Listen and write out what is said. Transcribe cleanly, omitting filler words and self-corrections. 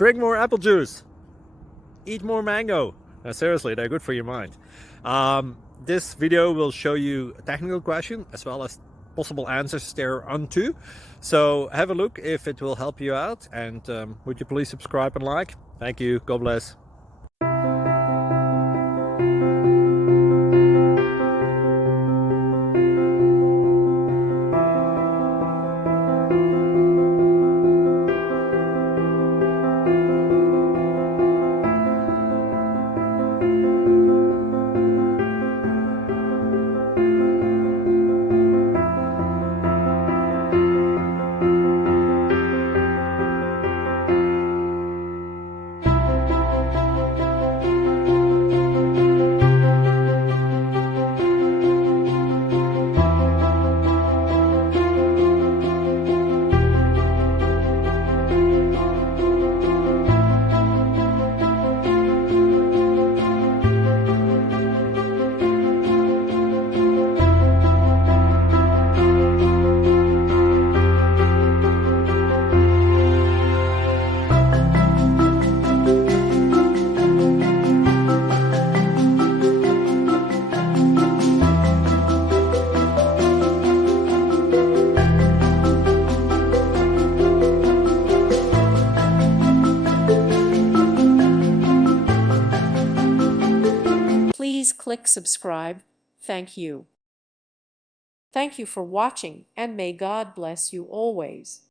Drink more apple juice. Eat more mango. Seriously, they're good for your mind. This video will show you a technical question as well as possible answers thereunto. So have a look if it will help you out, and would you please subscribe and like? Thank you. God bless. Please click subscribe. Thank you. Thank you for watching, and may God bless you always.